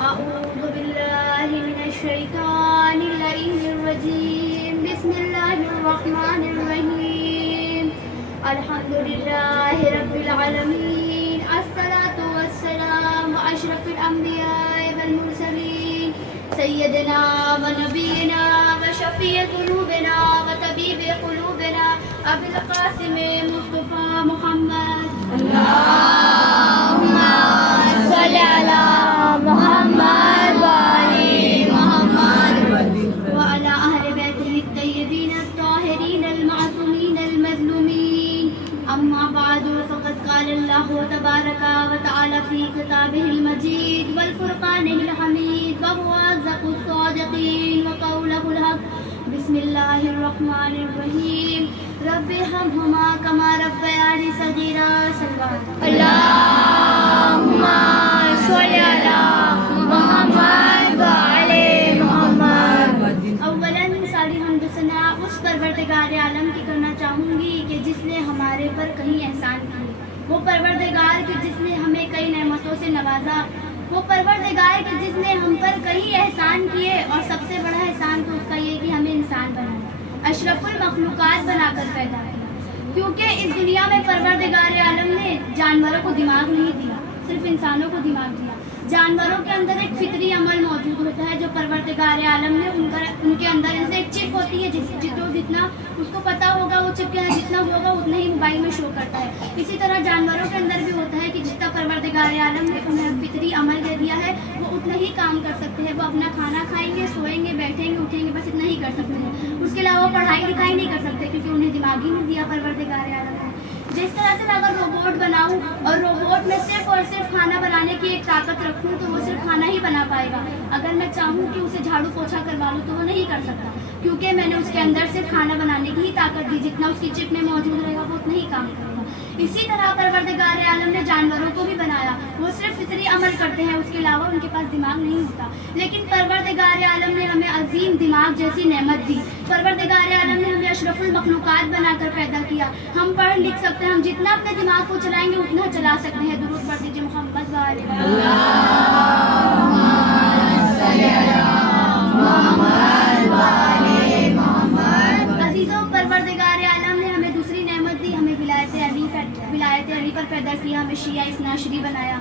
أعوذ بالله من الشيطان اللعين الرجيم. بسم الله الرحمن الرحيم. الحمد لله رب العالمين. الصلاة والسلام أشرف الأنبياء والمرسلين سيدنا ونبينا وشفيع ذنوبنا وطبيب قلوبنا أبي القاسم مصطفى محمد. اللهم صل على محمد وآل محمد وعلى أهل بيته الطيبين الطاهرين المعصومين المظلومين. أما بعد فقد قال الله تبارك وتعالى في كتابه المجيد والفرقانه الحميد وهو أصدق الصادقين وقوله الحق. بسم الله الرحمن الرحيم. رب ارحمهما كما ربياني صغيرا. اللهم صل على محمد وآل محمد. اولاً ساری حمد و ثنا اس پروردگار عالم کی کرنا چاہوں گی کہ جس نے ہمارے پر کئی احسان کیے، وہ پروردگار کہ جس نے ہمیں کئی نعمتوں سے نوازا، وہ پروردگار کہ جس نے ہم پر کئی احسان کیے، اور سب سے بڑا احسان تو اس کا یہ کہ ہمیں انسان بنایا، اشرف المخلوقات بنا کر پیدا کیا. کیونکہ اس دنیا میں پروردگار عالم نے جانوروں کو دماغ نہیں دیا، صرف انسانوں کو دماغ دیا. جانوروں کے اندر ایک فطری عمل موجود ہوتا ہے جو پروردگار عالم نے ان کے اندر ایسے ایک چپ ہوتی ہے جتنا اس کو پتہ ہوگا وہ چپ کے اندر جتنا ہوگا اتنا ہی موبائل میں شو کرتا ہے. اسی طرح جانوروں کے اندر بھی ہوتا ہے کہ جتنا پروردگار عالم نے انہیں فطری عمل دے دیا ہے وہ اتنا ہی کام کر سکتے ہیں. وہ اپنا کھانا کھائیں گے، سوئیں گے، بیٹھیں گے، اٹھیں گے، بس اتنا ہی کر سکتے ہیں. اس کے علاوہ پڑھائی لکھائی نہیں کر سکتے کیونکہ انہیں دماغ ہی نہیں دیا پروردگار عالم نے. جس طرح سے میں اگر روبوٹ بناؤں اور روبوٹ میں صرف اور صرف کھانا بنانے کی ایک طاقت رکھوں تو وہ صرف کھانا ہی بنا پائے گا. اگر میں چاہوں کہ اسے جھاڑو پوچھا کروا لوں تو وہ نہیں کر سکتا کیونکہ میں نے اس کے اندر صرف کھانا بنانے کی ہی طاقت دی. جتنا اس کی چپ میں موجود رہے گا وہ اتنا ہی کام کرے گا. اسی طرح پروردگار عالم نے جانوروں کو بھی بنایا، وہ صرف فطری عمل کرتے ہیں، اس کے علاوہ ان کے پاس دماغ نہیں ہوتا. لیکن پروردگار عالم نے ہمیں عظیم دماغ جیسی نعمت دی. پروردگار عالم نے ہمیں اشرف المخلوقات بنا کر پیدا کیا. ہم پڑھ لکھ سکتے ہیں، ہم جتنا اپنے دماغ کو چلائیں گے اتنا چلا سکتے ہیں. درود پڑھ دیجیے محمد وآلہ محمد. عزیزوں، پروردگار عالم نے ہمیں دوسری نعمت دی، ہمیں ولایت علی پر پیدا کیا، ہمیں شیعہ اثنا عشری بنایا.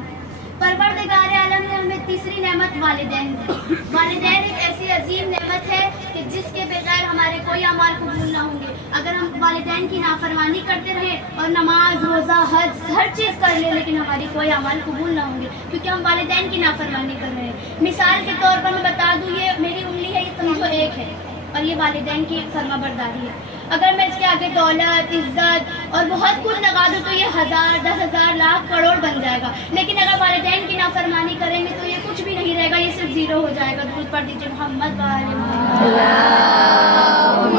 پروردگار عالم نے ہمیں تیسری نعمت والدین دی. والدین ایک ایسی عظیم نعمت ہے کہ جس کے بغیر ہمارے کوئی اعمال قبول نہ ہوں گے. اگر ہم والدین کی نافرمانی کرتے رہیں اور نماز، روزہ، حج ہر چیز کر لیں لیکن ہماری کوئی اعمال قبول نہ ہوں گے کیونکہ ہم والدین کی نافرمانی کر رہے ہیں. مثال کے طور پر میں بتا دوں، یہ میری انگلی ہے، یہ سمجھو ایک ہے اور یہ والدین کی فرما برداری ہے. اگر میں اس کے آگے دولت، عزت اور بہت کچھ لگا دوں تو یہ 1000، 10,000، لاکھ، کروڑ بن جائے گا. لیکن اگر والدین کی نافرمانی کریں گے تو یہ کچھ بھی نہیں رہے گا، یہ صرف زیرو ہو جائے گا. درود پڑھ دیجیے محمد وآلہ محمد. اللہم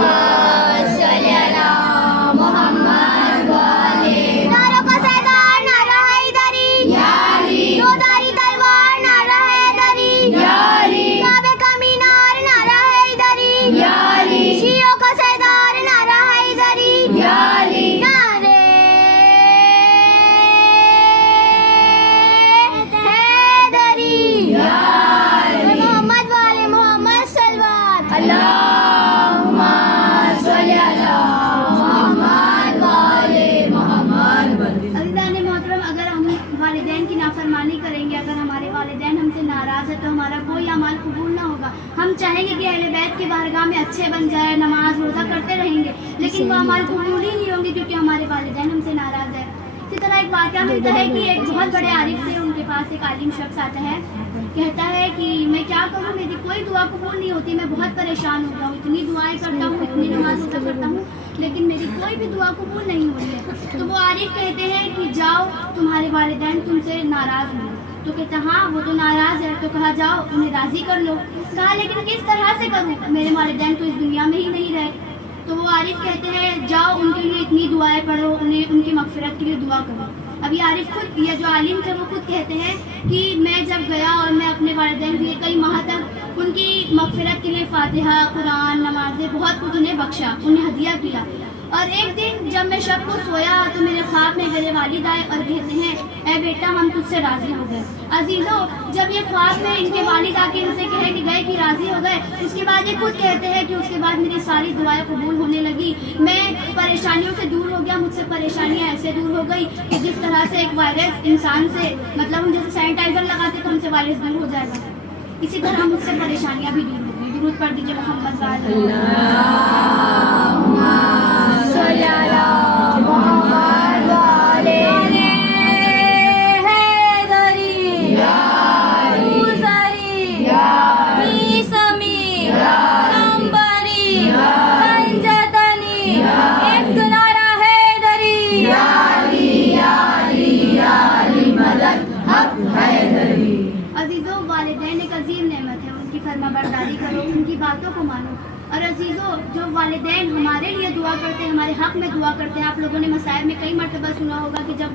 صل علی محمد وآلہ. نعروں کا سردار نعرہ حیدری، یا علی. دوداری تلوار نعرہ حیدری، یا علی. کعبے کا مینار نعرہ حیدری، یا علی. شیعوں کا سردار نعرہ حیدری، یا علی. نعرے حیدری، یا علی. محمد وآلہ محمد صلوات. اللہم صل علی محمد وآلہ محمد. عزیزان محترم، اگر ہم والدین کی نافرمانی کریں گے، اگر ہمارے والدین ہم سے ناراض ہے تو ہمارا کوئی اعمال قبول نہ ہوگا. ہم چاہیں گے کہ اہل بیت کی بارگاہ میں اچھے بن جائے، نماز روزہ کرتے رہیں گے لیکن وہ اعمال قبول ہی نہیں ہوں گے کیونکہ ہمارے والدین ہم سے ناراض ہے. اسی طرح ایک واقعہ ملتا ہے کہ ایک بہت بڑے عارف تھے، ان کے پاس ایک عالم شخص آتا ہے، کہتا ہے کہ میں کیا کروں، میری کوئی دعا قبول نہیں ہوتی، میں بہت پریشان ہو گیا ہوں، اتنی دعائیں کرتا ہوں، اتنی نماز روزہ کرتا ہوں لیکن میری کوئی بھی دعا قبول نہیں ہو رہی ہے. تو وہ عارف کہتے ہیں کہ جاؤ، تمہارے والدین تم سے ناراض ہوں. تو کہتا ہاں وہ تو ناراض ہے. تو کہا جاؤ انہیں راضی کر لو. کہا لیکن کس طرح سے کروں، میرے والدین تو اس دنیا میں ہی نہیں رہے. تو وہ عارف کہتے ہیں جاؤ ان کے لیے اتنی دعائیں پڑھو، انہیں ان کی مغفرت کے لیے دعا کرو. اب یہ عارف خود، یہ جو عالم تھے وہ خود کہتے ہیں کہ میں جب گیا اور میں اپنے والدین کے لیے کئی ماہ تک ان کی مغفرت کے لیے فاتحہ، قرآن، نمازیں، بہت کچھ انہیں بخشا، انہیں ہدیہ کیا. اور ایک دن جب میں شب کو سویا تو میرے خواب میں میرے والد آئے اور کہتے ہیں اے بیٹا ہم تجھ سے راضی ہو گئے. عزیزوں جب یہ خواب میں ان کے والد آ کے ان سے کہے کہ گئے کہ راضی ہو گئے, اس کے بعد یہ خود کہتے ہیں کہ اس کے بعد میری ساری دعائیں قبول ہونے لگی, میں پریشانیوں سے دور ہو گیا, مجھ سے پریشانیاں ایسے دور ہو گئی کہ جس طرح سے ایک وائرس انسان سے مطلب ہم جیسے سینیٹائزر لگاتے تو ہم سے وائرس دور ہو جائے گا, اسی طرح مجھ سے پریشانیاں بھی دور ہو گئی. درود پڑھ دیجیے محمد صلی اللہ محمد عزیزوں والدین ایک عظیم نعمت ہے, ان کی فرما برداری کرو, ان کی باتوں کو مانو. اور عزیزوں جو والدین ہمارے لیے دعا کرتے ہیں, ہمارے حق میں دعا کرتے ہیں, آپ لوگوں نے مصائب میں کئی مرتبہ سنا ہوگا کہ جب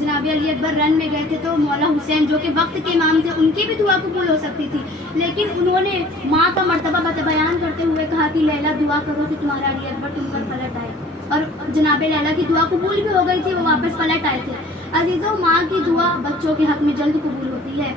جناب علی اکبر رن میں گئے تھے تو مولا حسین جو کہ وقت کے امام تھے ان کی بھی دعا قبول ہو سکتی تھی, لیکن انہوں نے ماں کا مرتبہ بیان کرتے ہوئے کہا کہ لیلا دعا کرو کہ تمہارا علی اکبر تم پر پلٹ آئے, اور جناب لیلا کی دعا قبول بھی ہو گئی تھی, وہ واپس پلٹ آئے تھے. عزیزوں ماں کی دعا بچوں کے حق میں جلد قبول ہوتی ہے.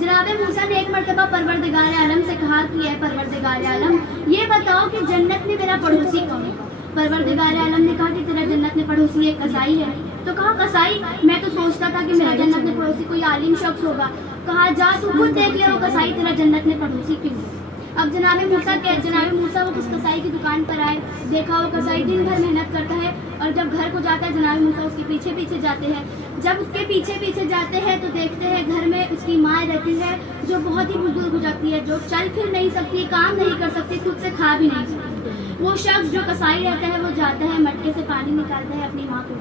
جناب موسیٰ نے ایک مرتبہ پروردگار عالم سے کہا کہ اے پروردگار عالم یہ بتاؤ کہ جنت میں میرا پڑوسی کون ہے. پروردگار عالم نے کہا کہ تیرا جنت میں پڑوسی ایک قصائی ہے. تو کہا قصائی, میں تو سوچتا تھا کہ میرا جنت میں پڑوسی کوئی عالم شخص ہوگا. کہا جا تو خود دیکھ لے وہ قصائی تیرا جنت میں پڑوسی کیوں ہے. اب جناب موسیٰ وہ کس قصائی کی دکان پر آئے, دیکھا وہ قصائی دن بھر محنت کرتا ہے, اور جب گھر کو جاتا ہے جناب موسیٰ اس کے پیچھے پیچھے جاتے ہیں. جب اس کے پیچھے پیچھے جاتے ہیں تو دیکھتے ہیں گھر میں اس کی ماں رہتی ہے جو بہت ہی بزرگ ہو جاتی ہے, جو چل پھر نہیں سکتی, کام نہیں کر سکتی, خود سے کھا بھی نہیں سکتی. وہ شخص جو قصائی رہتا ہے وہ جاتا ہے مٹکے سے پانی نکالتا ہے اپنی ماں کو,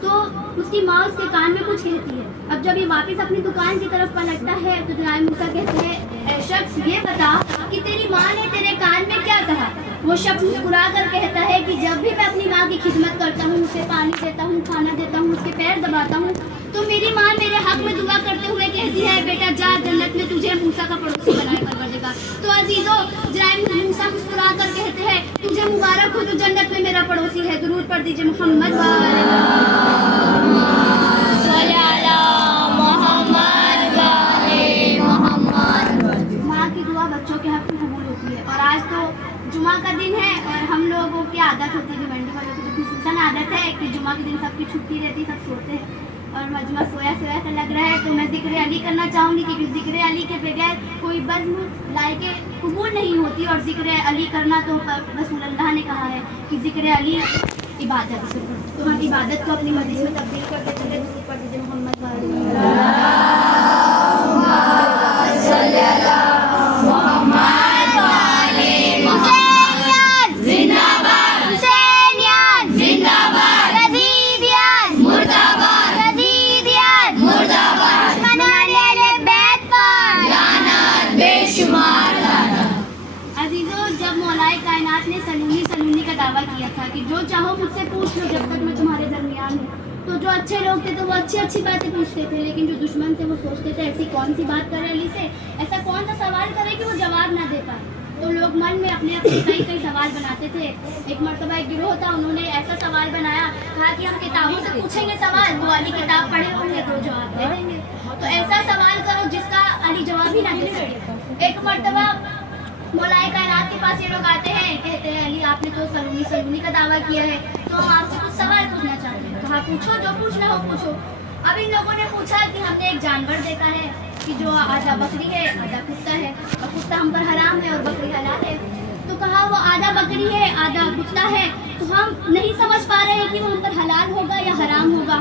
تو اس کی ماں اس کے کان میں کچھ کہتی ہے. اب جب یہ واپس اپنی دکان کی طرف پلٹتا ہے تو جناب موسیٰ کہتے ہیں اے شخص یہ بتا کہ تیری ماں نے تیرے کان میں کیا کہا. وہ شخص مسکرا کر کہتا ہے کہ جب بھی میں اپنی ماں کی خدمت کرتا ہوں, اسے پانی دیتا ہوں, کھانا دیتا ہوں, اس کے پیر دباتا ہوں, تو میری ماں میرے حق میں دعا کرتے ہوئے کہتی ہے بیٹا جا جنت میں تجھے موسیٰ کا پڑوسی بنائے پروردگار. تو عزیزوں جناب موسیٰ مسکرا کر کہتے ہیں تجھے مبارک ہو جو جنت میں میرا پڑوسی ہے. درود پڑھ دیجیے محمد صلی اللہ محمد. ماں کی دعا بچوں کے حق میں قبول ہوتی ہے. اور آج تو جمعہ کا دن ہے اور ہم لوگوں کی عادت ہوتی ہے, گھنٹے والوں کی خصوصاً عادت ہے کہ جمعہ کے دن سب کی چھٹی رہتی, سب سوتے ہیں, اور مجمع سویا سویا سا لگ رہا ہے. تو میں ذکر علی کرنا چاہوں گی کیونکہ ذکر علی کے بغیر کوئی بزم لائق قبول نہیں ہوتی, اور ذکر علی کرنا تو رسول اللہ نے کہا ہے کہ ذکر علی عبادت سے, تو ہم عبادت کو اپنی مجلس میں تبدیل کرتے چلے. درود پڑھ دیجیے محمد کیا تھا کہ جو چاہو مجھ سے پوچھ لو جب تک میں تمہارے درمیان ہوں. تو جو اچھے لوگ تھے تو وہ اچھی باتیں پوچھتے تھے, لیکن جو دشمن تھے وہ سوچتے تھے ایسی کون سی بات کرے علی سے, ایسا کون سا سوال کرے کہ وہ جواب نہ دے پائے. تو لوگ من میں اپنے کئی سوال بناتے تھے. ایک مرتبہ ایک گروہ تھا, انہوں نے ایسا سوال بنایا, کہا کہ ہم کتابوں سے پوچھیں گے سوال, وہ علی کتاب پڑھے ہوں گے تو جواب دے دیں گے. تو ایسا سوال کرو جس کا علی جواب ہی نہ دے سکے. ایک مرتبہ مولا کائنات کے پاس یہ لوگ آتے ہیں, کہتے ہیں علی آپ نے تو سلونی کا دعویٰ کیا ہے, تو ہم آپ سے کچھ سوال پوچھنا چاہتے ہیں. کہا پوچھو, جو پوچھنا ہو پوچھو. اب ان لوگوں نے پوچھا کہ ہم نے ایک جانور دیکھا ہے کہ جو آدھا بکری ہے آدھا کتا ہے, اور کتا ہم پر حرام ہے اور بکری حلال ہے. تو کہا وہ آدھا بکری ہے آدھا کتا ہے, تو ہم نہیں سمجھ پا رہے ہیں کہ وہ ہم پر حلال ہوگا یا حرام ہوگا.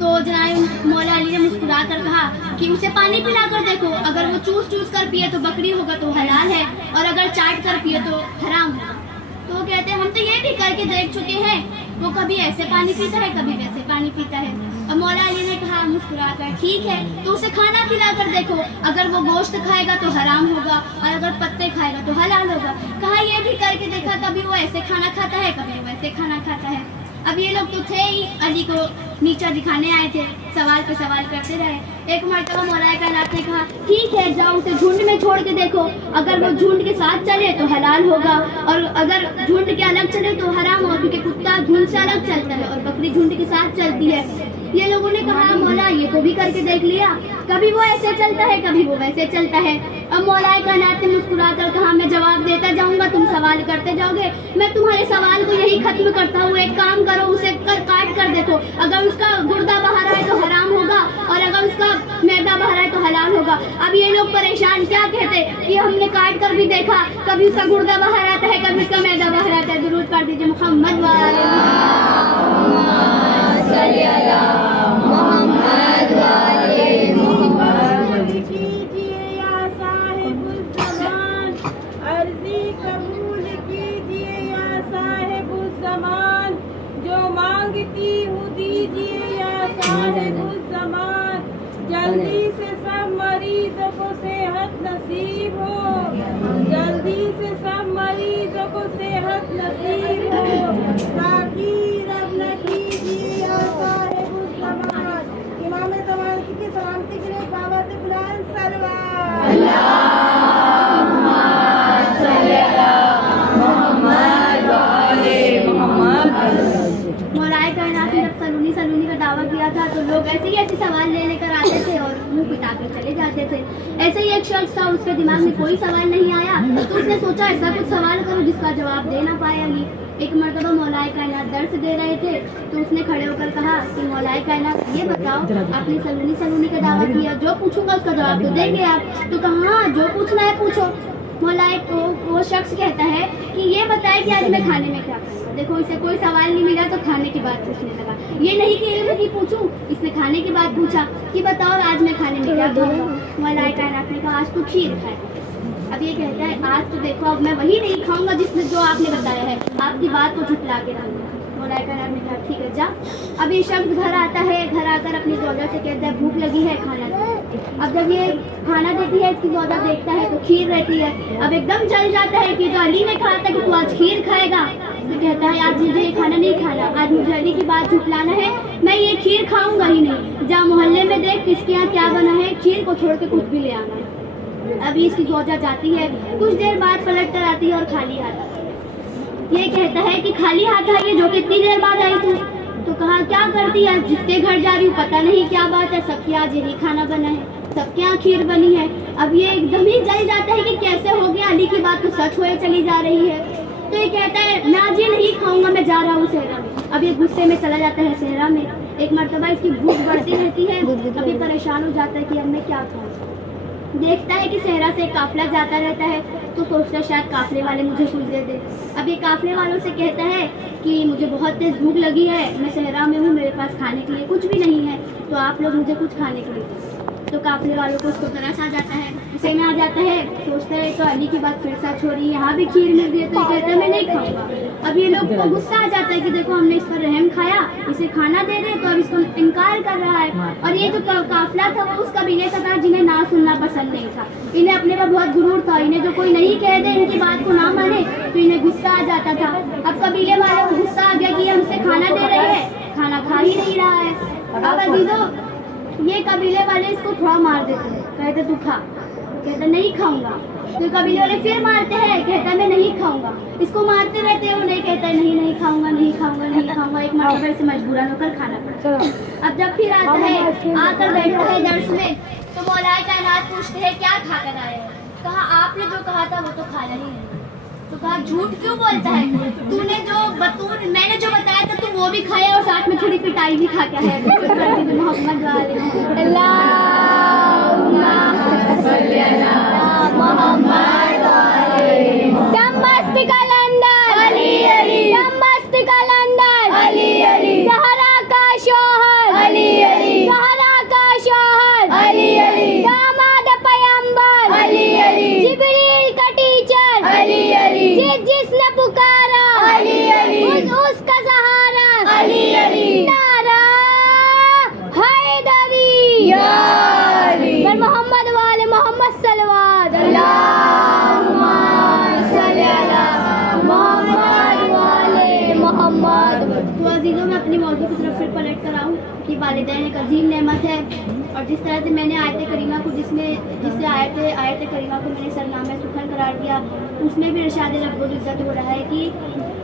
تو جناب مولا علی نے مسکرا کر کہا کہ اسے پانی پلا کر دیکھو, اگر وہ چوس کر پیے تو بکری ہوگا تو حلال ہے, اور اگر چاٹ کر پیے تو حرام ہوگا. تو وہ کہتے ہیں ہم تو یہ بھی کر کے دیکھ چکے ہیں, وہ کبھی ایسے پانی پیتا ہے کبھی ویسے پانی پیتا ہے. اور مولا علی نے کہا مسکرا کر ٹھیک ہے تو اسے کھانا کھلا کر دیکھو, اگر وہ گوشت کھائے گا تو حرام ہوگا, اور اگر پتے کھائے گا تو حلال ہوگا. کہا یہ بھی کر کے دیکھا, کبھی وہ ایسے کھانا کھاتا ہے کبھی ویسے کھانا کھاتا ہے. اب یہ لوگ تو تھے ہی علی کو نیچا دکھانے آئے تھے, سوال پہ سوال کرتے رہے. एक मर्तबा मौलाए कायनात ने कहा ठीक है जाओ उसे झुंड में छोड़ के देखो, अगर वो झुंड के साथ चले तो हलाल होगा और अगर झुंड के अलग चले तो हराम होगा, क्योंकि कुत्ता झुंड से अलग चलता है और बकरी झुंड के साथ चलती है। ये लोगों ने कहा मौला ये तो भी करके देख लिया, कभी वो ऐसे चलता है कभी वो वैसे चलता है। अब मौलाए कायनात ने मुस्कुरा कर कहा मैं जवाब देता जाऊंगा, तुम सवाल करते जाओगे, मैं तुम्हारे सवाल को यही खत्म करता हूँ। एक काम करो उसे काट कर देखो, अगर उसका गुर्दा बहा रहा है तो हराम होगा और अगर उसका मैदा बहा रहा है तो हलाल होगा। अब ये लोग परेशान क्या कहते कि हमने काट कर भी देखा, कभी उसका गुर्दा बहा रहता है कभी उसका मैदा बहा रहता है। दुरूद पढ़ दीजिए मोहम्मद अर्जी कबूल कीजिए या साहिबुज़्ज़मान, जो मांगती हूँ दीजिए या साहिबुज़्ज़मान, जल्दी से सब मरीजों को सेहत नसीब हो, जल्दी से सब मरीजों को सेहत नसीब हो, ताकि रब न कीजिए या साहिबुज़्ज़मान। इमाम ज़मान की सलामती के लिए बाबा से बुलंद सलवात। मौलाए कायनात ने जब सलूनी का दावा किया था तो लोग ऐसे ही ऐसे सवाल लेकर आते थे और मुंह पिटा कर चले जाते थे। ऐसे ही एक शख्स था, उसके दिमाग में कोई सवाल नहीं आया तो उसने सोचा ऐसा कुछ सवाल करो जिसका जवाब दे ना पाएगी। एक मर्तबा मौलाए कायनात दर्स दे रहे थे तो उसने खड़े होकर कहा कि मौलाए कायनात ये बताओ आपने सलूनी का दावा किया, जो पूछूंगा उसका जवाब तो देंगे आप। तो कहा हाँ जो पूछना है पूछो। मौलाए को वो शख्स कहता है कि ये बताए कि आज मैं खाने में क्या खाऊंगा। देखो इसे कोई सवाल नहीं मिला तो खाने की बात पूछने लगा, ये नहीं कि इल्म की पूछूं, इसने खाने की बात पूछा कि बताओ आज मैं खाने में क्या खाऊंगा। मौलाए कायनात ने कहा आज तो खीर खाए। अब ये कहता है आज तो देखो अब मैं वही नहीं खाऊंगा जिसने जो आपने बताया है, आपकी बात को झुठला के रहूंगा। मौलाए कायनात ने कहा ठीक है जा। अब ये शख्स घर आता है, घर आकर अपनी ज़ौजा से कहता है भूख लगी है खाना दे। अब जब ये खाना देती है इसकी ज़ौजा देखता है तो खीर रहती है। अब एकदम चल जाता है कि जो अली ने कहा था कि तू आज खीर खाएगा, तो कहता है आज मुझे ये खाना नहीं खाना, आज मुझे अली की बात झुठलाना है, मैं ये खीर खाऊंगा ही नहीं। जा मोहल्ले में देख किसके यहाँ क्या बना है, खीर को छोड़ के कुछ भी ले आना है। अभी इसकी ज़ौजा जाती है, कुछ देर बाद पलट कर आती है और खाली हाथ। ये कहता है कि खाली हाथ आई है जो कितनी देर बाद आई तू? तो कहा क्या करती है, जिसके घर जा रही हूँ पता नहीं क्या बात है, सबके आज यही खाना बना है, सबके यहाँ खीर बनी है। अब ये एकदम ही जल जाता है कि कैसे हो गया, अली की बात तो सच होए चली जा रही है। तो ये कहता है मैं आज ये नहीं खाऊंगा, मैं जा रहा हूँ सहरा में। अब ये गुस्से में चला जाता है सहरा में। एक मर्तबा इसकी भूख बढ़ती रहती है, अब ये परेशान हो जाता है कि अब मैं क्या खाऊँ। देखता है कि सहरा से काफिला जाता रहता है तो सोचता है शायद काफिले वाले मुझे कुछ दे दे। अब ये काफिले वालों से कहता है कि मुझे बहुत तेज़ भूख लगी है, मैं सहरा में हूँ, मेरे पास खाने के लिए कुछ भी नहीं है, तो आप लोग मुझे कुछ खाने के लिए दो। तो काफिले वालों को उसको तरस आ जाता है, गुस्से में आ जाता है, सोचता है तो अली की बात फिर सच हो रही है, यहाँ भी खीर मिल रही है, तो ये कहता है मैं नहीं खाऊंगा। अब ये लोग को गुस्सा आ जाता है कि देखो हमने इस पर रहम खाया, इसे खाना दे रहे तो अब इसको इनकार कर रहा है। और ये जो काफिला था वो उस कबीले का था जिन्हें ना सुनना पसंद नहीं था, इन्हें अपने पर बहुत गुरूर था, इन्हें जो कोई नहीं कह दे इनकी बात को ना माने तो इन्हें गुस्सा आ जाता था। अब कबीले वालों को गुस्सा आ गया कि हमसे खाना दे रहे हैं, खाना खा ही नहीं रहा है। अब अजीजों ये कबीले वाले इसको थोड़ा मार देते हैं, कहते तू खा, कहता नहीं खाऊंगा। तो कबीले वाले फिर मारते हैं, कहता मैं नहीं खाऊंगा। इसको मारते रहते हैं, वो नहीं कहता है नहीं खाऊंगा नहीं खाऊंगा नहीं खाऊंगा। एक मर्तबा से मजबूरन होकर खाना पड़ता है। अब जब फिर आता है, आकर बैठता है दर्स में, तो मौलाए कायनात पूछते हैं क्या खा कर आए हो? कहा आपने जो कहा था वो तो खाया ही नहीं। तो कहा झूठ क्यों बोलता है, मैंने जो बताया था तू वो भी खाया और साथ में थोड़ी पिटाई भी खा के है। मोहम्मद ज़हरा का शौहर दामाद पैगंबर जिब्रील का टीचर जिसने पुकारा उसका सहारा नारा हैदरी पर मोहम्मद वाले मोहम्मद सल्लल्लाहु तो अजीज़ों में अपनी मौजू की तरफ फिर पलट कर आऊँ कि वालिदैन एक अजीम नेमत है और जिस तरह से मैंने आयत करीमा को जिससे आयत करीमा को मैंने सरनामा सुखन करार दिया, उसमें भी इरशाद रब्बुल इज़्ज़त हो रहा है कि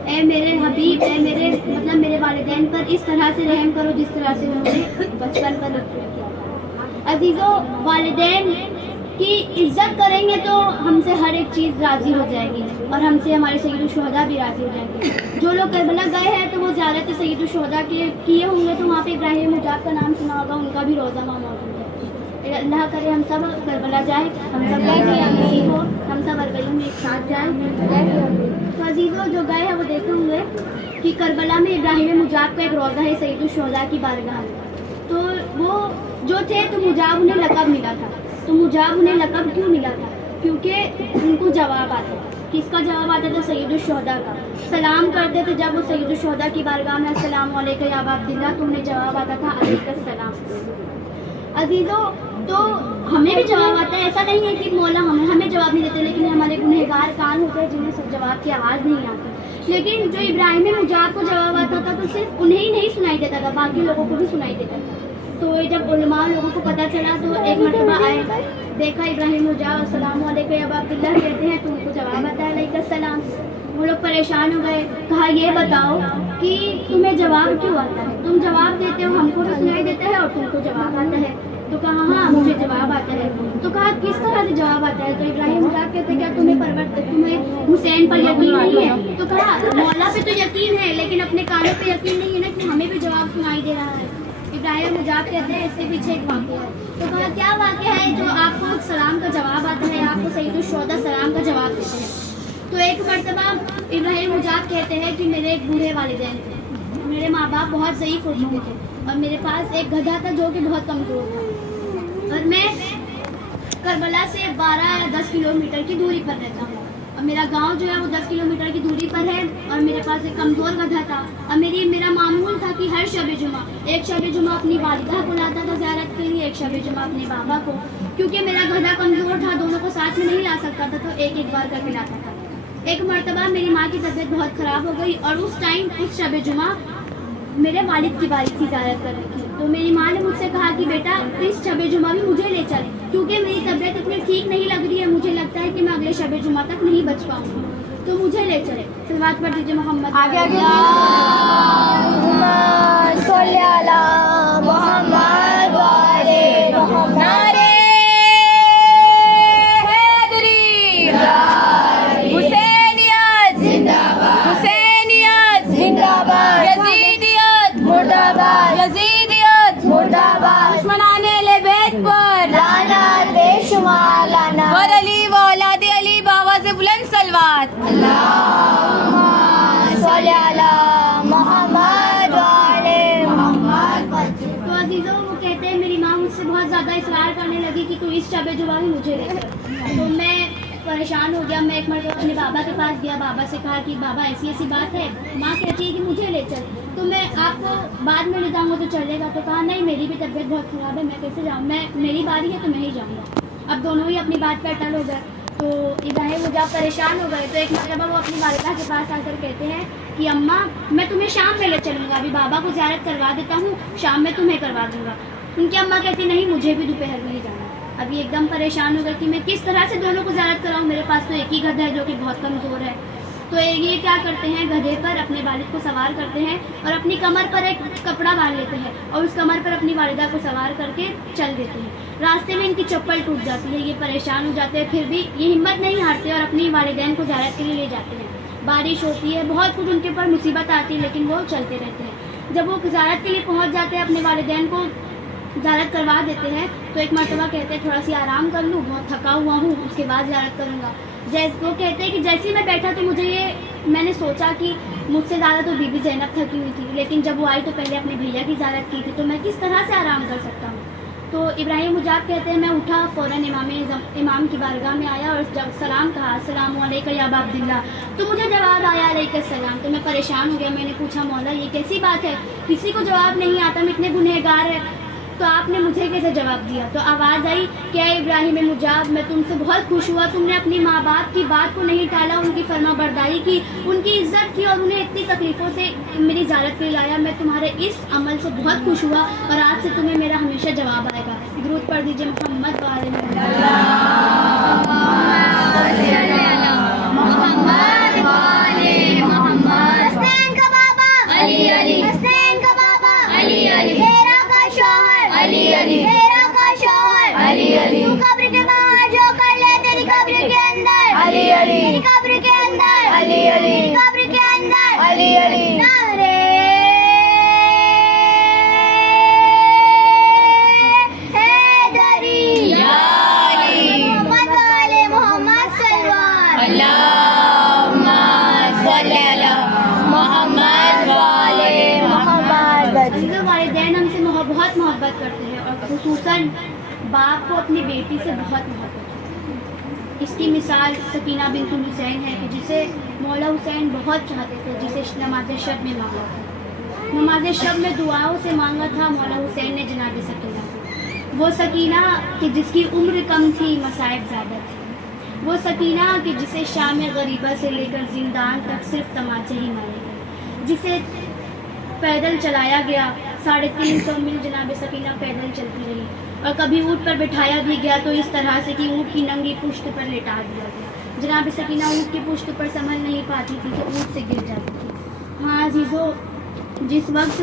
ए मेरे हबीब, ए मेरे मतलब मेरे वालिदैन पर इस तरह से रहम करो जिस तरह से उन्होंने बचपन पर रखा किया। अजीज़ों, वालिदैन की इज्जत करेंगे तो हमसे हर एक चीज़ राज़ी हो जाएगी और हमसे हमारे सैयदुल शुहदा भी राज़ी हो जाएंगे। जो लोग करबला गए हैं तो वो ज़्यादातर सैयदुल शुहदा के किए होंगे, तो वहाँ पे इब्राहिम मुजाब का नाम सुना होगा, उनका भी रोज़ा वहाँ मौजूद है। अल्लाह करे हम सब करबला जाए, हम सब नसीब हो, हम सब अरबईयों में एक साथ जाए। तो अजीज़ों, जो गए हैं वो देखे होंगे कि करबला में इब्राहिम मुजाब का एक रोज़ा है सैयदुल शुहदा की बारगाह में। तो वो जो थे तो मुजाब उन्हें लक़ब मिला था। तो मुजाब उन्हें लक़ब क्यों मिला था? क्योंकि उनको जवाब आता था। किसका जवाब आता था? सैयदुल शुहदा का। सलाम करते थे जब वो सैयदुल शुहदा की बारगाह में, अस्सलामु अलैका या अबा अब्दिल्लाह, तो उन्हें जवाब आता था अलैकुम सलाम। अजीज़ों, तो हमें भी जवाब आता है। ऐसा नहीं है कि मौला हमें जवाब नहीं देते, लेकिन हमारे गुनहगार कान होते हैं जिन्हें सब जवाब की आवाज़ नहीं आती। लेकिन जो इब्राहिम मुजाब को जवाब आता था तो सिर्फ उन्हें ही नहीं सुनाई देता था, बाकी लोगों को भी सुनाई देता था। तो जब उलमा लोगों को पता चला तो एक मरतबा आए, देखा इब्राहिम मुजाब अस्सलामु अलैकुम या अबा अब्दिल्लाह कहते हैं, तो उनको जवाब आता है अलैकुम सलाम। वो लोग परेशान हो गए, कहा ये बताओ कि तुम्हें जवाब क्यों आता है? तुम जवाब देते हो, हमको भी सुनाई देता है और तुमको जवाब आता है। तो कहा हाँ मुझे जवाब आता है। तो कहा किस तरह से जवाब आता है? तो इब्राहिम मुजाब कहते क्या तुम्हें हुसैन पर यकीन नहीं है? तो कहा मौला पे तो यकीन है, लेकिन अपने कानों पे यकीन नहीं है ना कि हमें भी जवाब सुनाई दे रहा है। इब्राहिम मुजाब कहते हैं इसके पीछे एक वाक़या है। तो कहा क्या वाक़या है जो आपको सलाम का जवाब आता है, आपको सैयदुल शुहदा सलाम का जवाब देते हैं? तो एक मरतबा इब्राहिम मुजाब कहते हैं कि मेरे एक बूढ़े वालिदैन थे, मेरे माँ बाप बहुत ज़ईफ़ हो चुके थे और मेरे पास एक गधा था जो कि बहुत कमज़ोर था, और मैं करबला से 12 या 10 किलोमीटर की दूरी पर रहता हूँ और मेरा गांव जो है वो 10 किलोमीटर की दूरी पर है और मेरे पास एक कमज़ोर गधा था। और मेरा मामूल था कि हर शब जुमा, एक शब जुमा अपनी वालिदा को लाता था ज़ियारत के लिए, एक शब जुमा अपने बाबा को, क्योंकि मेरा गधा कमज़ोर था, दोनों को साथ में नहीं ला सकता था, तो एक एक बार करके लाता था। एक मरतबा मेरी माँ की तबीयत बहुत ख़राब हो गई और उस टाइम उस शब जुमा मेरे वालिद की बारी थी ज़ियारत करने की। तो मेरी माँ ने मुझसे कहा कि बेटा इस शब जुमा भी मुझे ले चले, क्योंकि मेरी तबीयत इतनी ठीक नहीं लग रही है, मुझे लगता है कि मैं अगले शब जुमा तक नहीं बच पाऊँगी, तो मुझे ले चले। सलवात पढ़ दीजिए मोहम्मद। आगे आगे और अली व औलाद अली बाबा से बुलंद सलवात। तो अजीज़ों, वो कहते हैं मेरी माँ मुझसे बहुत ज़्यादा इसरार करने लगी कि तू इस शब जुमा भी मुझे ले चल। तो मैं परेशान हो गया। मैं एक मरतबा अपने बाबा के पास गया, बाबा से कहा कि बाबा ऐसी ऐसी बात है, माँ कहती है कि मुझे ले चल, तो मैं आपको बाद में ले जाऊँगा तो चलेगा? तो कहा नहीं मेरी भी तबीयत बहुत ख़राब है, मैं कैसे जाऊँ, मेरी बारी है तो मैं ही जाऊँगा। अब दोनों ही अपनी बात पर अटल हो गए। तो इब्राहिम मुजाब परेशान हो गए। तो एक मरतबा वो अपनी वालिदा के पास आकर कहते हैं कि अम्मा मैं तुम्हें शाम में ले चलूँगा, अभी बाबा को ज़ियारत करवा देता हूँ, शाम में तुम्हें करवा दूँगा। उनकी अम्मा कहती नहीं मुझे भी दोपहर में ही जाना। अभी एकदम परेशान हो गए कि मैं किस तरह से दोनों को ज़ियारत कराऊँ, मेरे पास तो एक ही गधा है जो कि बहुत कमज़ोर है। तो ये क्या करते हैं, गधे पर अपने वालिद को सवार करते हैं और अपनी कमर पर एक कपड़ा बांध लेते हैं और उस कमर पर अपनी वालिदा को सवार करके चल देते हैं। रास्ते में इनकी चप्पल टूट जाती है, ये परेशान हो जाते हैं, फिर भी ये हिम्मत नहीं हारते और अपनी वालिदैन को ज़ियारत के लिए ले जाते हैं। बारिश होती है, बहुत कुछ उनके ऊपर मुसीबत आती है, लेकिन वो चलते रहते हैं। जब वो ज़ियारत के लिए पहुँच जाते हैं, अपने वालिदैन को ज़ियारत करवा देते हैं, तो एक मरतबा कहते हैं थोड़ा सी आराम कर लूँ, बहुत थका हुआ हूँ, उसके बाद ज़ियारत करूँगा। वो कहते हैं कि जैसे ही मैं बैठा तो मैंने सोचा कि मुझसे ज़्यादा तो बीबी ज़ैनब थकी हुई थी, लेकिन जब वो आई तो पहले अपने भैया की ज़ियारत की थी, तो मैं किस तरह से आराम कर सकता हूँ। तो इब्राहिम मुजाब कहते हैं मैं उठा, फ़ौरन इमाम की बारगाह में आया और जब सलाम कहा अस्सलामु अलैका या अबा अब्दिल्लाह, तो मुझे जवाब आया अलैकुम सलाम। तो मैं परेशान हो गया, मैंने पूछा मौला ये कैसी बात है, किसी को जवाब नहीं आता, हम इतने गुनहगार हैं। تو آپ نے مجھے کیسے جواب دیا؟ تو آواز آئی کہ اے ابراہیم مجاب، میں تم سے بہت خوش ہوا، تم نے اپنی ماں باپ کی بات کو نہیں ٹالا، ان کی فرما برداری کی، ان کی عزت کی اور انہیں اتنی تکلیفوں سے میری زیارت کے لیے لایا۔ میں تمہارے اس عمل سے بہت خوش ہوا اور آج سے تمہیں میرا ہمیشہ جواب آئے گا۔ درود پڑھ دیجیے محمد وعلی حسین کا بابا علی علی، حسین کا بابا علی علی، ہیرا کا شوہر علی علی، ہیرا کا شوہر علی علی، تو قبر کے باہر جو کر لے تیری قبر کے اندر علی علی، تیری قبر کے اندر علی علی، تیری قبر کے اندر علی علی، نعرے حیدری یا علی، محمد والے محمد سلوار، اللہم صلی علی محمد والے محمد۔ عزیزوں، والدین ہم سے بہت محبت کرتے ہیں اور خصوصاً باپ کو اپنی بیٹی سے بہت محبت کرتے ہیں۔ اس کی مثال سکینہ بنت حسین ہے کہ جسے مولا حسین بہت چاہتے تھے، جسے نماز شب میں مانگا تھا، نماز شب میں دعاؤں سے مانگا تھا مولا حسین نے جناب سکینہ کو۔ وہ سکینہ کہ جس کی عمر کم تھی، مصائب زیادہ تھی، وہ سکینہ کہ جسے شام غریبہ سے لے کر زندان تک صرف تماچے ہی مارے گئے، جسے پیدل چلایا گیا 350 میل، جناب سکینہ پیدل چلتی رہی اور کبھی اونٹ پر بٹھایا بھی گیا تو اس طرح سے کہ اونٹ کی ننگی پشت پر لٹا دیا گیا۔ جناب سکینہ اونٹ کی پشت پر سنبھل نہیں پاتی تھی تو اونٹ سے گر جاتی تھی۔ ہاں عزیزو، جس وقت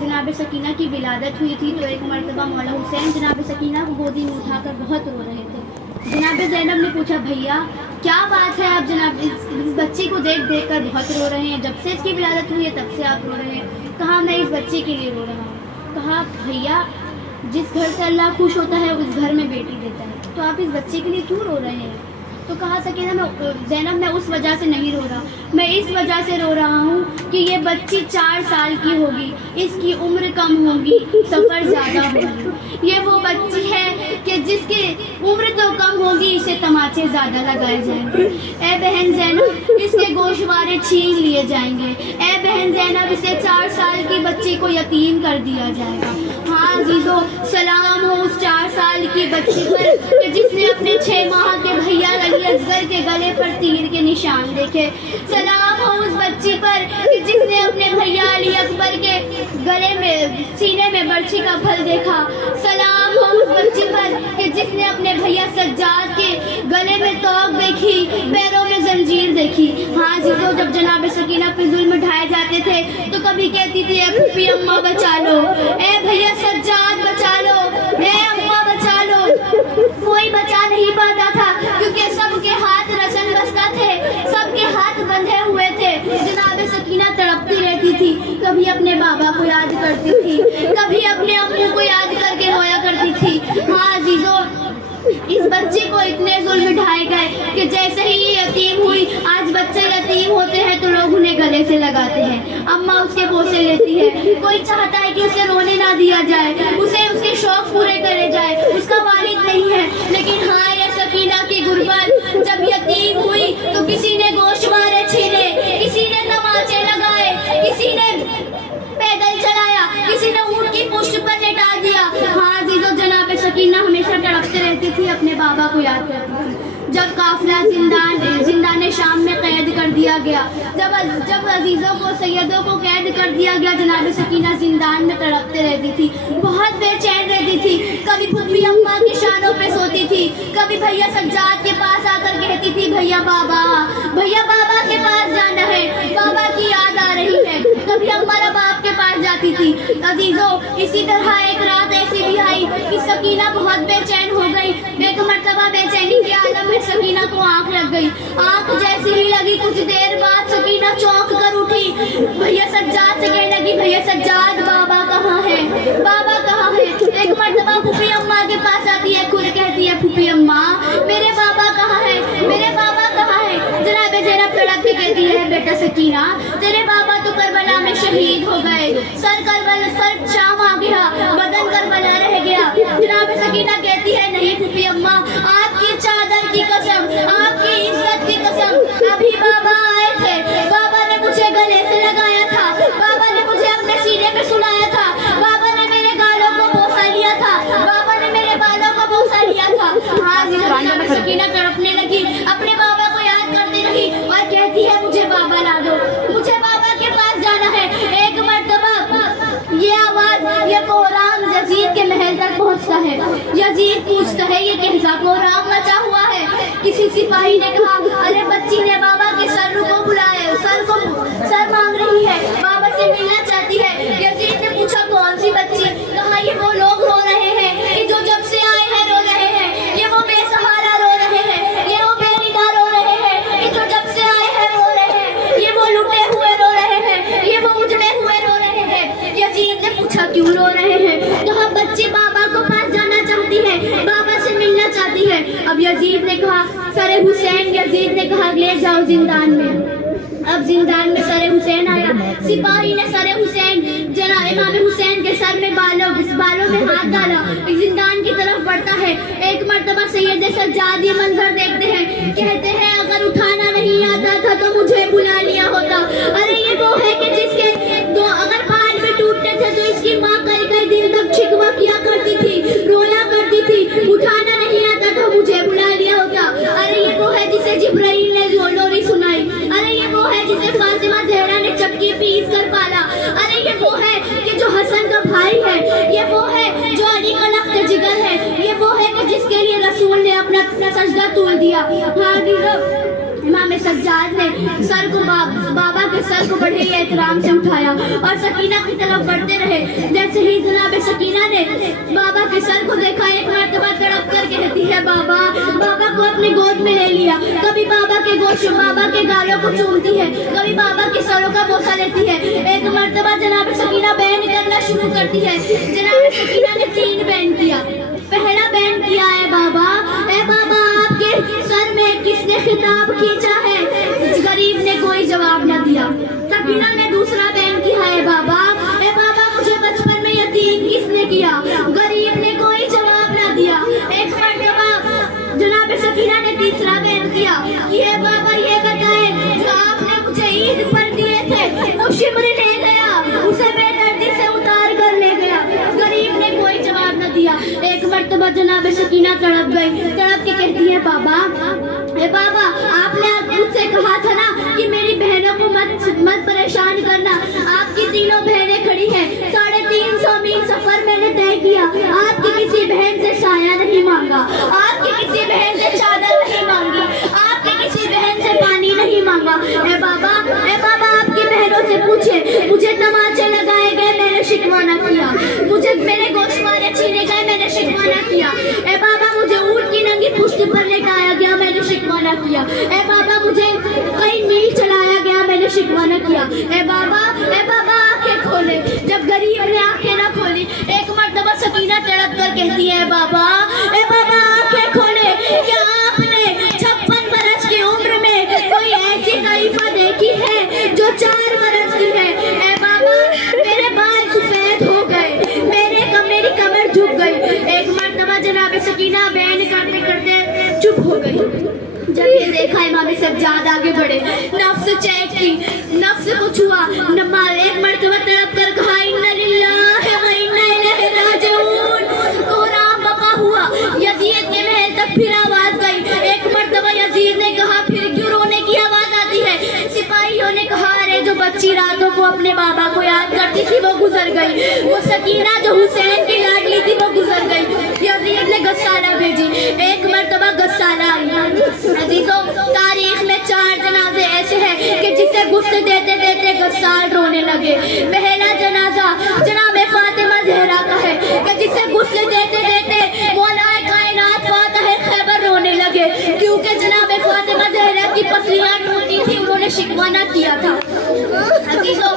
جناب سکینہ کی ولادت ہوئی تھی تو ایک مرتبہ مولا حسین جناب سکینہ کو گودی میں اٹھا کر بہت رو رہے تھے۔ جناب زینب نے پوچھا، بھیا کیا بات ہے، آپ جناب اس بچی کو دیکھ دیکھ کر بہت رو رہے ہیں، جب سے اس کی ولادت ہوئی ہے تب سے آپ رو رہے ہیں؟ کہا میں اس بچے کے لیے رو رہا ہوں۔ کہا بھیا جس گھر سے اللہ خوش ہوتا ہے اس گھر میں بیٹی دیتا ہے، تو آپ اس بچے کے لیے کیوں رو رہے ہیں؟ تو کہا سکینہ زینب میں اس وجہ سے نہیں رو رہا، میں اس وجہ سے رو رہا ہوں کہ یہ بچی 4 سال کی ہوگی، اس کی عمر کم ہوگی، سفر زیادہ ہوگی، یہ وہ بچی ہے کہ جس کی عمر تو کم ہوگی، اسے تماچے زیادہ لگائے جائیں گے، اے بہن زینب اس کے گوشوارے چھین لیے جائیں گے، اے بہن زینب اسے 4 سال کی بچی کو یتیم کر دیا جائے گا۔ ہاں عزیزو، سلام ہو اس 4 سال کی بچی پر کہ جس نے اپنے 6 ماہ کے بھیا علی اصغر کے گلے پر تیر کے نشان دیکھے، سلام ہو اس بچی پر کہ جس نے اپنے بھیا علی اکبر کے گلے میں سینے میں برچھی کا پھل دیکھا، سلام ہو اس بچی پر کہ جس نے اپنے بھیا سجاد کے گلے میں توق دیکھی، پیروں میں زنجیر دیکھی۔ ہاں عزیزو، جب جناب سکینہ پہ ظلم ڈھائے جاتے تھے تو کبھی کہتی تھی اے پھوپھی اماں بچا لو، اے بھیا سجاد بچا لو، اے اماں بچا لو، کوئی بچا نہیں پاتا تھا کیونکہ سب کے ہاتھ رسن بستہ تھے، سب کے ہاتھ بندھے ہوئے تھے۔ جناب سکینہ تڑپتی رہتی تھی، کبھی اپنے بابا کو یاد کرتی تھی، کبھی اپنے ابو کو یاد کر کے رویا کرتی تھی۔ ہاں عزیزو، اس بچے کو اتنے ظلم ڈھائے گئے کہ جیسے ہی یہ یتیم ہوئی، آج بچے یتیم ہوتے ہیں تو لوگ انہیں گلے سے لگاتے ہیں، اماں اس کے بوسے لیتی ہے، کوئی چاہتا ہے کہ اسے رونے نہ دیا جائے، اسے اس کے شوق پورے کرے جائے، اس کا والد نہیں ہے۔ لیکن ہاں یہ سکینہ کی غربت، جب یتیم ہوئی تو کسی نے گوشوارے چھینے، کسی نے تماچے لگائے، کسی نے پیدل چلایا، کسی نے اونٹ کی پشت پر لٹا دیا۔ ہاں عزیزو، جناب سکینہ ہمیشہ تڑپتے رہتی تھی، اپنے بابا کو یاد کرتی تھی۔ جب قافلہ زندان شام میں قید کر دیا گیا، جب عزیزوں کو سیدوں کو قید کر دیا گیا، جناب سکینہ زندان میں تڑپتے رہتی تھی، بہت بے چین رہتی تھی، کبھی پھوپھی اماں کی شانوں پہ سوتی تھی، کبھی بھیا سجاد کے پاس آ کر کہتی تھی بھیا بابا کے پاس جانا ہے، بابا کی یاد آ رہی ہے، کبھی اماں باپ کے پاس جاتی تھی۔ عزیزو، اسی طرح ایک رات ایسی بھی آئی کہ سکینہ بہت بے چین ہو گئی، ایک مرتبہ بے چینی کے عالم میں سکینہ کو آنکھ لگ گئی، آنکھ جیسی ہی لگی کچھ دیر بعد سکینہ چونک کر اٹھی، بھیا سجاد سے کہنے لگی بھیا سجاد بابا کہاں ہے، بابا کہاں ہے؟ ایک مرتبہ پھوپھی اماں کے پاس آتی ہے، خود کہتی ہے پھوپھی اماں میرے بابا کہاں ہے، میرے بابا کہاں ہے؟ جناب زینب تڑپ کے کہتی ہے بیٹا سکینہ تیرے بابا تو کربلا میں شہید ہو گئے، سر شام آ گیا، بدن کربلا رہ گیا۔ جناب سکینہ کہتی ہے نہیں پھوپھی اماں، آپ کی چادر کی قسم، آپ کی عزت کی قسم، ابھی بابا آئے تھے، بابا نے مجھے گلے سے لگایا تھا، بابا نے مجھے اپنے سینے پہ سلایا تھا، بابا نے میرے گالوں کو بوسہ फिजा को राग मचा हुआ है। किसी सिपाही ने कहा, अरे बच्ची ने बाबा के सर को बुलाया, सर मांग रही है, बाबा से मिलना चाहती है। यजीद ने पूछा, कौन सी बच्ची? कहा, ये वो लोग रो रहे हैं कि जो जब से आए हैं रो रहे हैं, ये वो बेसहारा रो रहे हैं, ये वो बेनिदा रो रहे हैं, ये जो जब से आए हैं रो रहे हैं, ये वो लुटे हुए रो रहे हैं, ये वो उजड़े हुए रो रहे हैं। यजीद ने पूछा, क्यों रो रहे हैं? कहा, बच्ची बाबा को पास जाना चाहती है, बाबा से मिलना चाहती है। अब यजीद ने कहा, सरे हुसैन। यजीद ने कहा, ले जाओ जिंदान में। अब जिंदान में सरे हुसैन आया। सिपाही ने सरे हुसैन जनाब इमाम हुसैन के सर में बालों में हाथ डाला, जिंदान की तरफ बढ़ता है। एक मर्तबा सैयद सज्जाद ये मंजर देखते हैं, कहते हैं, अगर उठाना नहीं आता था तो मुझे बुला लिया होता। अरे ये वो है कि जिसके अगर बाल भी टूटते थे तो इसकी माँ कई दिन तक शिकवा किया करती थी, रोया करती थी, उठाना नहीं आता तो मुझे बुला लिया होता। अरे ये वो है जिसे जिब्राइल ने लोरी सुनाई। अरे ये वो है जिसे फातिमा ज़हरा ने चक्की पीस कर पाला। अरे ये वो है कि जो हसन का भाई है, ये वो है जो अली का लख्त जिगर है, ये वो है कि जिसके लिए रसूल ने अपना सजदा तोड़ दिया। इमाम सज्जाद ने सर को बाबा के सर को बड़े एहतराम से उठाया और सकीना की तरफ बढ़ते रहे। जैसे ही जनाब सकीना ने बाबा के सर को देखा, एक मर्तबा तड़प कर कहती है, बाबा को अपनी गोद में ले लिया। कभी बाबा के गालों को चूमती है, कभी बाबा के सरों का बोसा लेती है। एक मर्तबा जनाब सकीना बैन करना शुरू करती है। जनाब सकीना ने 3 बैन किया। पहला बैन किया है, बाबा ए बाबा, आपके सर में किसने खिताब खींचा है? गरीब ने कोई जवाब न दिया। सकीना ने दूसरा बैन किया है, बाबा ए बाबा, मुझे बचपन में यतीम किसने किया? गरीब ने कोई जवाब न दिया। एक मर्तबा जनाब सकीना ने तीसरा बैन किया, ये बाबा ये बताएं, जो आपने मुझे ईद पर दिए थे वो शिमर ले गया, उसे बेदर्दी से उतार कर ले गया। गरीब ने कोई जवाब न दिया। एक मर्तबा जनाब सकीना तड़प गई। तड़प के कहती है, बाबा ए बाबा, आपने मुझसे कहा था ना कि मेरी बहनों को मत परेशान करना। आपकी तीनों बहनें खड़ी हैं, 350 मील सफर मैंने तय किया। आपकी किसी बहन से साया नहीं मांगा, आपकी किसी बहन से चादर नहीं मांगी, आपकी किसी बहन से पानी नहीं मांगा। ए बाबा आपकी बहनों से पूछे, मुझे तमाचे लगाए गए, मैंने शिकवा न किया। मुझे मेरे गोश्तवारे छीने गए, मैंने शिकवा न किया। ए बाबा, मुझे ऊंट की नंगी पुश्त पर लेटाया गया, मैंने शिकवा न किया। ए बाबा, मुझे कई मील चलाया गया, मैंने शिकवा न किया। ए बाबा आंखें खोले। जब गरीब ने आंखें न खोली, एक मर्तबा सकीना तड़प कर कहती है, बाबा आंखें खोले। क्या आपने 56 बरस की उम्र में कोई ऐसी तरीफा देखी है जो 4 बरस की है? ए बाबा, मेरे बाल सफेद हो गए, मेरी कमर झुक गई। एक मर्तबा जनाब सकीना बयान करते करते चुप हो गई। जब ये देखा, इमाम सज्जाद आगे बढ़े, नफ्स चेक की, नफ्स को छुआ, एक मर्तबा तड़प कर कहा, इन्ना लिल्लाहि व इन्ना इलैहि राजिऊन। कोहराम बका हुआ। यजीद के महल तक फिर आवाज गई। एक मर्तबा यजीद ने कहा, फिर क्यों रोने की आवाज आती है? सिपाहियों ने कहा, अरे जो बच्ची रातों को अपने बाबा को याद करती थी वो गुजर गई, वो सकीना जो हुसैन की लाडली थी वो गुजर गई। यजीद ने गस्साला भेजी। एक मर्तबा गस्साला आई। अजीजों, तारीख में 4 जनाजे ऐसे हैं कि जिसे गुस्से देते देते गस्साल रोने लगे। पहला जनाजा जनाब फातिमा ज़हरा का है कि जिसे गुस्से देते देते मौलाए कायनात फातिह खैबर रोने लगे, क्योंकि जनाब फातिमा ज़हरा की पसलियां टूटी थी, उन्होंने शिकवा न किया था। अजीजों,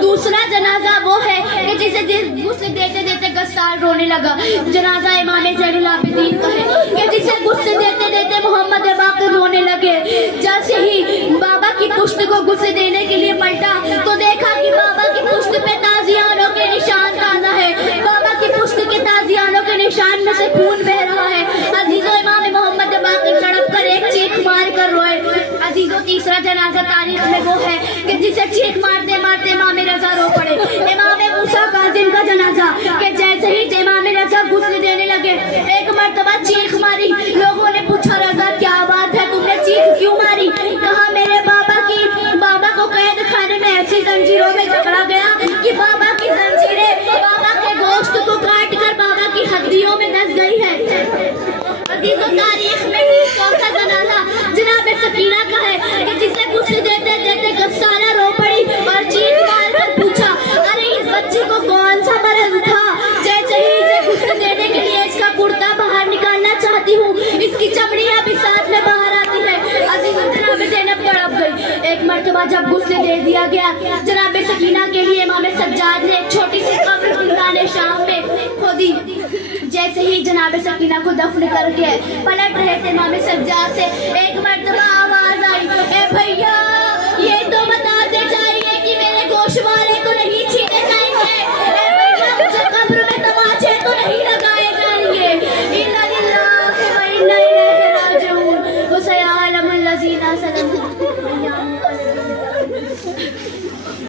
दूसरा जनाजा वो है कि जिसे गुस्से देते देते गस्साल रोने लगा। जनाजा इमाम ज़ैनुल आबिदीन का है कि जिसे गुस्से देते देते मोहम्मद बाक़िर रोने लगे। जैसे ही बाबा की पुश्त को गुस्से देने के लिए पलटा तो देखा कि बाबा की पुश्त पे ताजियानों के निशान ताजा है। बाबा की पुश्त के ताजियानों के निशान में से खून बह रहा है। अजीजों, इमाम मोहम्मद बाक़िर तड़प कर एक चीख मार कर रोए। अजीजों, तीसरा जनाजा तारीख में वो है कि जिसे चीख मारते मारते इमाम रज़ा रो पड़े। इमाम मूसा काज़िम का जनाजा कि जैसे ही इमाम रज़ा गुस्से देने लगे, एक मर्तबा चीख मारी। लोगों ने पूछा, रज़ा क्या बात है, तुमने चीख क्यों मारी? कहा, मेरे बाबा को مرتبہ جب غسل دے دیا گیا، جناب سکینہ کے لیے امام سجاد نے ایک چھوٹی سی قبر بلدان شام میں کھودی۔ جیسے ہی جناب سکینہ کو دفن کر کے پلٹ رہے تھے امام سجاد سے ایک مرتبہ آواز آئی،